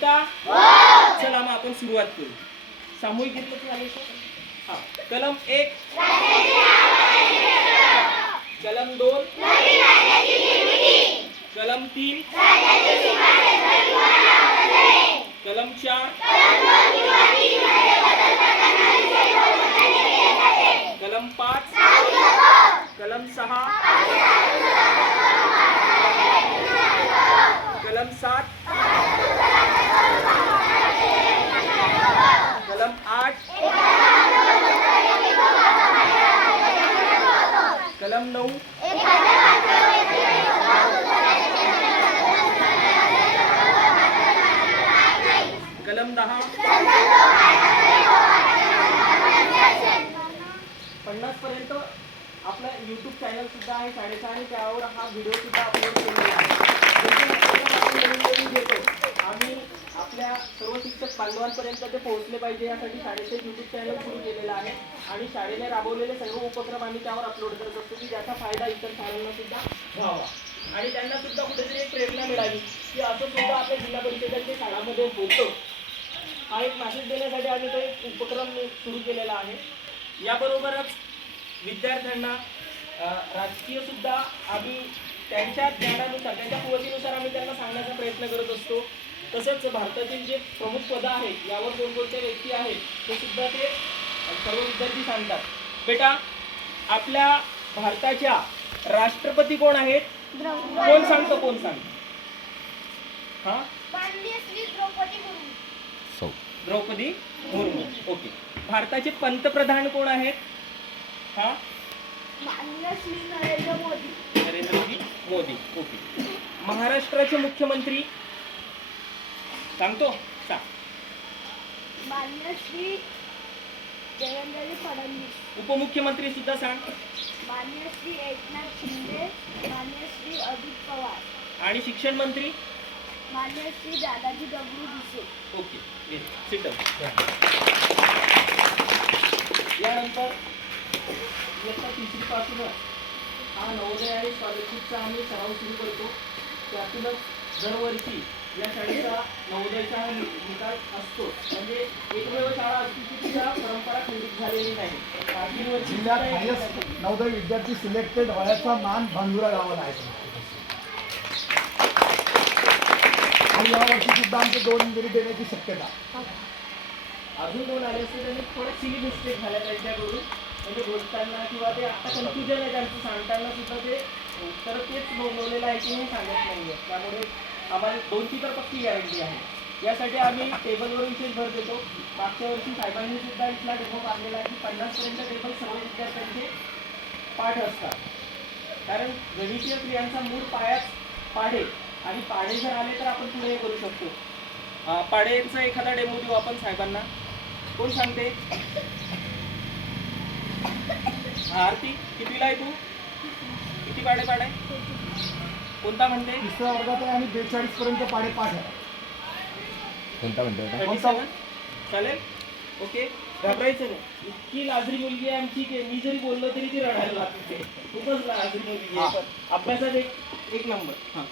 बोलता? चला मग आपण सुरुवात करू. सामूहिक घेतलं झाले हा. कलम 1 कलम 2 कलम 3 कलम 4 कलम 5 कलम 6 कलम 7 कलम 8 कलम 9 कलम 10 50 पर्यंत आपला YouTube चॅनल सुद्धा आहे 6:30 आणि त्यावर हा व्हिडिओ सुद्धा अपलोड केलेला आहे. आम्ही आपल्या सर्व शिक्षक बांधवांपर्यंत ते पोहोचले पाहिजे यासाठी शाळेचे YouTube चॅनल सुरू केलेलं आहे आणि शाळेने राबवलेले सर्व उपक्रम आम्ही त्यावर अपलोड करत असतो की ज्याचा फायदा इतर शाळांना सुद्धा व्हावा आणि त्यांना सुद्धा कुठेतरी एक प्रेरणा मिळावी की असं सुद्धा आपल्या जिल्हा परिषदेच्या शाळांमध्ये होतं. हा एक मेसेज देण्यासाठी आम्ही तो एक उपक्रम सुरू केलेला आहे. याबरोबरच विद्यार्थ्यांना राजकीय सुद्धा आम्ही त्यांच्या ज्ञानानुसार त्यांच्या कुवतीनुसार आम्ही त्यांना सांगण्याचा प्रयत्न करत असतो. तसंच भारतातील जे प्रमुख पदं आहेत यावर कोणकोणत्या व्यक्ती आहेत ते सुद्धा ते सर्व विद्यार्थी सांगतात. बेटा आपल्या भारताच्या राष्ट्रपती कोण आहेत? कोण सांगतो? कोण सांगतो? हा द्रौपदी मुर्मू. ओके. भारताचे पंतप्रधान कोण आहेत? हा नरेंद्र मोदी. ओके. महाराष्ट्राचे मुख्यमंत्री सांगतो सांग. मान्य देवेंद्र फडणवीस. उपमुख्यमंत्री सुद्धा सांग. मान्य श्री एकनाथ शिंदे. मान्य श्री अजित पवार. आणि शिक्षण मंत्री मान्य श्री दादाजी दगडू भुसे. ओके. सिट यानंतर इयत्ता 3री पासूनच हा नवोदय आणि स्कॉलरशिपचा आम्ही सराव सुरू करतो. त्यातूनच दरवर्षी या शाळेचा नवोदयचा हा निकाल असतो. म्हणजे एकमेव शाळा असती की तिच्या परंपरा खंडित झालेली नाही. जिल्ह्यात नवोदय विद्यार्थी सिलेक्टेड व्हायचा मान भांडुरा गावाला आहे आणि यावर्षी सुद्धा आमचे 2 जरी देण्याची शक्यता. अजून 2 आले असते त्यांनी थोडे सिली मिस्टेक झाल्या त्यांच्याकडून. म्हणजे बोलताना किंवा ते आता कन्फ्युजन आहे त्यांचं सांगताना सुद्धा ते उत्तर तेच नोंदवलेलं आहे की नाही सांगत नाही आहे. त्यामुळे आम्हाला 2ची तर पक्की गॅरंटी आहे. यासाठी आम्ही टेबलवर विशेष भर देतो. मागच्या वर्षी साहेबांनी सुद्धा इथला डेमो काढलेला आहे की 50पर्यंत टेबल सर्व विद्यार्थ्यांचे पाठ असतात. कारण गणितीय क्रियांचा मूळ पायाच पाढे आणि पाढे जर आले तर आपण पुढे करू शकतो. पाढेचा एखादा डेमो देऊ आपण साहेबांना. कोण सांगते? आरती कितवीला आहे तू? किती पाढे पाठ आहे? कोणता म्हणते? 3ऱ्या वर्गात आहे आणि 42 पर्यंत पाढे पाठ आहे. कोणता म्हणतो? 37 चालेल. ओके. घाबरायचं नाही. इतकी लाजरी मुलगी आहे आमची की मी जरी बोललो तरी ती रडायला लागते. खूपच लाजरी मुलगी आहे. अभ्यासात एक नंबर. हां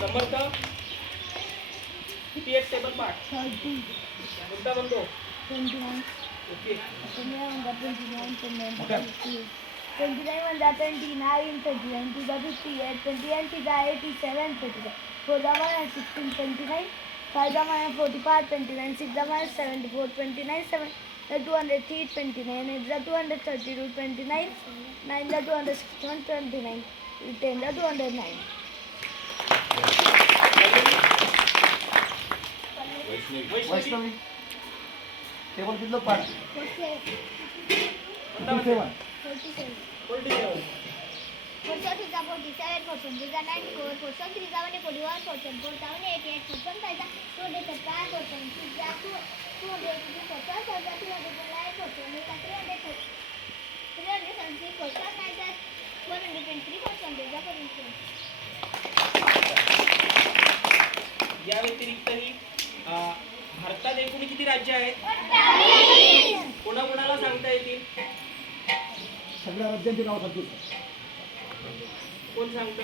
समर्थ किती एक टेबल पाठ कोणता बनतो? Okay. 29 1 29 29 to the 58 28 to the 87 29 4 the 16 29 5 the 45 29 6 the 74 29 7 the 203 29 8 the 232 29 9 the 261 29 10 the 209. Vaishnavi table कितलं पाठ? 47 47 47 47 is about 47 percent, is 94 percent, 3 is 41 percent, 4 is 88 percent, 5 is 205 percent, 6 is 282 percent, 7 is 209 percent, 8 is 376 percent, 9 is 123 percent, is the या व्यतिरिक्तही भारतात एकूण किती राज्य आहेत? कोणाकोणाला सांगता येतील? सगळ्या राज्यांची नाव सांगतो. कोण सांगतं?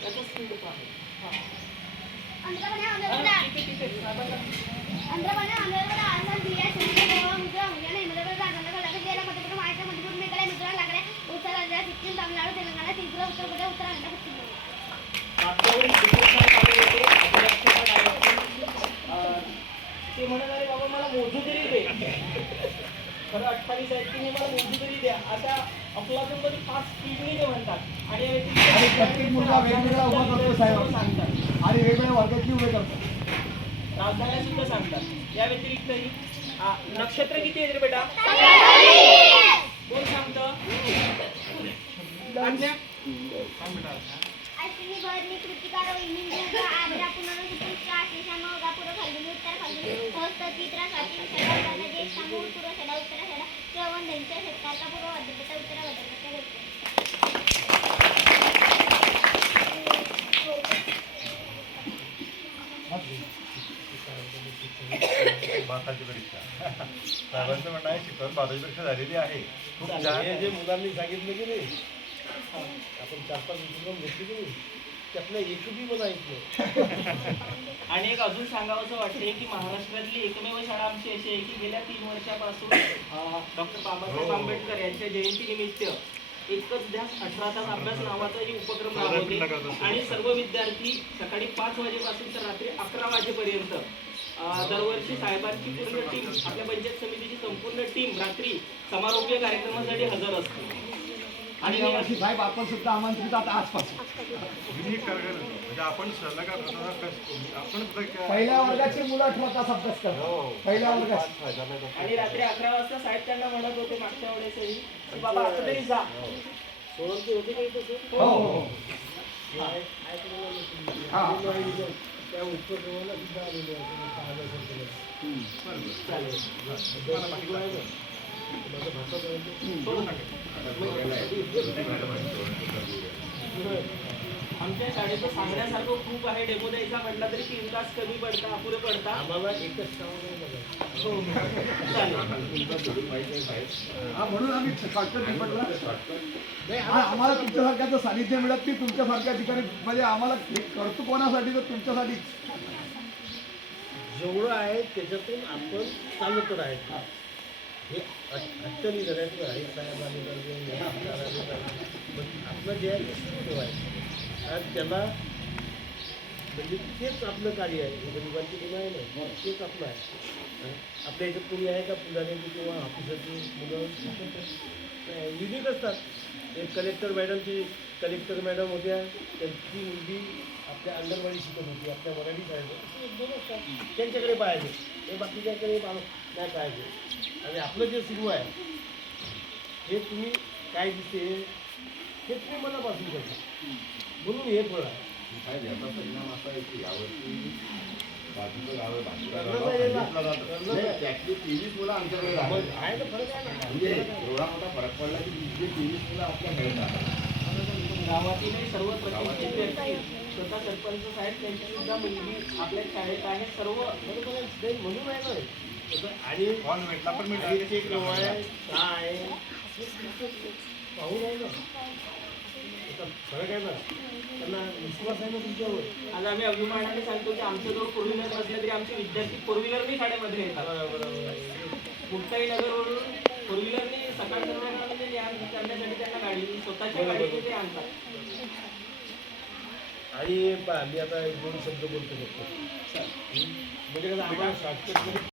त्याचा स्पीड पहा. हा. आंध्र ठीक आहे. साहेबांना. तमिळनाडू तेलंगणा त्रिपुरा उत्तर प्रदेश उत्तराखंड पश्चिम बंगाल. मागच्यावेळी श्रीकृष्ण स्वामी होते, अभिरक्षक डायरेक्टर. ते म्हणत अरे बाबा मला मोजू तरी दे. खरं 28 आहेत की नाही मला मोजू तरी द्या. आता अफलातूनमध्ये 5 स्पीडने ते म्हणतात आणि आणि प्रत्येक मुलगा वेगवेगळा उभा करतो साहेब सांगतात. आणि वेगवेगळ्या वर्गातली उभे करतो. राजधान्या सुद्धा सांगतात. या व्यतिरिक्तही नक्षत्र किती आहेत रे बेटा? कोण सांगतं? आज्ञा? अश्विनी भरणी कृतिका रोहिणी मृग आद्रा पुनरुत्तम पुष्य आश्लेषा मग पूर्व फाल्गुनी उत्तर फाल्गुनी हस्त चित्रा स्वाती षडा ज्येष्ठ मूळ पूर्व षडा उत्तर षडा श्रवण धनच्या षटकारचा पूर्व भद्रपटा उत्तर भद्रपटा बाराची परीक्षा साहेबांचं म्हणणं आहे शिकवण 12वी परीक्षा झालेली आहे. खूप छान. हे जे मुलांनी सांगितलं की नाही आपण 4-5 उपक्रम घेतले की नाही त्यातलं एकही मला ऐकलं. आणि एक अजून सांगावंसं वाटते की महाराष्ट्रातली एकमेव शाळा आमची अशी आहे की गेल्या 3 वर्षापासून डॉक्टर बाबासाहेब आंबेडकर यांच्या जयंतीनिमित्त एकच ध्यास 18 तास अभ्यास नावाचाही उपक्रम राबवते आणि सर्व विद्यार्थी सकाळी 5 वाजेपासून तर रात्री 11 वाजेपर्यंत दरवर्षी साहेबांची पूर्ण टीम आपल्या पंचायत समितीची संपूर्ण टीम रात्री समारोपीय कार्यक्रमासाठी हजर असते. आणि यावर्षी साहेब आपण सुद्धा आमंत्रित आहात आजपासून. युनिक कार्यक्रम म्हणजे आपण सलग आपण पहिल्या वर्गाची मुलं 18 तास अभ्यास हो. करतात. पहिल्या वर्गात आणि रात्री 11 वाजता साहेब त्यांना म्हणत होते मागच्या वेळेसही की बाबा आता तरी जा. सोळंकी होते काही तसं हो हो हा. त्या उपक्रमाला सुद्धा आलेले आमच्या शाळेचं सांगण्यासारखं खूप आहे. डेमो द्यायचा म्हटलं तरी 3 तास कमी पडतात अपुरे पडतात. आम्हाला एकच काम नाही हा म्हणून आम्ही शॉर्टकट निवडला. नाही आम्हाला तुमच्यासारख्याचं सानिध्य मिळत नाही. तुमच्यासारख्या ठिकाणी म्हणजे आम्हाला हे करतो कोणासाठी तर तुमच्यासाठी. जेवढं आहे त्याच्यातून आपण चालत राहायचं. हे अडचणी घरातलं आहे साहेब आले पाहिजे आपलं जे आहे ते सुरू ठेवायचं आणि त्याला म्हणजे तेच आपलं कार्य आहे. गरिबांची गुन्हा आहे ना तेच आपलं आहे. आपल्या याच्यात कोणी आहे का पुढाऱ्याची किंवा ऑफिसरची मुलं युनिक असतात. एक कलेक्टर मॅडम होत्या त्यांची मुलगी आपल्या अंगणवाडी शिकत होती आपल्या मराठी शाळेत. एक दोन असतात त्यांच्याकडे पाहायचे हे बाकीच्याकडे नाही पाहायचे. आणि आपलं जे सुरू आहे हे तुम्ही काय दिसते हे तुम्ही मनापासून करता म्हणून हे फळ आहे. याचा परिणाम असा आहे की यावर्षी बाजूचं गाव त्यातली 23 मुलं आमच्याकडे राहतात. आहे ना फरक आहे ना म्हणजे एवढा मोठा फरक पडला की तिथली 23 मुलं आपल्या घरी राहतात. गावातील सर्व प्रतिष्ठित व्यक्ती स्वतः सरपंच साहेब त्यांची सुद्धा मुलगी आपल्या शाळेत आहे. सर्व बरोबर आहे म्हणून आहे ना तसं. आणि कॉल भेटला पण मी आईचे केव्हा आहे काय पाहून आहे ना त्याचा फरक आहे ना त्यांना विश्वास आहे ना तुमच्यावर. आज आम्ही अभिमानाने सांगतो की आमच्याजवळ 4 व्हीलर नसले तरी आमचे विद्यार्थी 4 व्हीलरनी शाळेमध्ये येतात. मुक्ताई नगरवरून 4 व्हीलरनी सकाळ संध्याकाळमध्ये ज्ञान करण्यासाठी त्यांना गाडी स्वतःच्या गाडीने ते आणतात. आणि मी आता 2 शब्द बोलतो फक्त म्हणजे कसं आम्हाला शॉर्टकट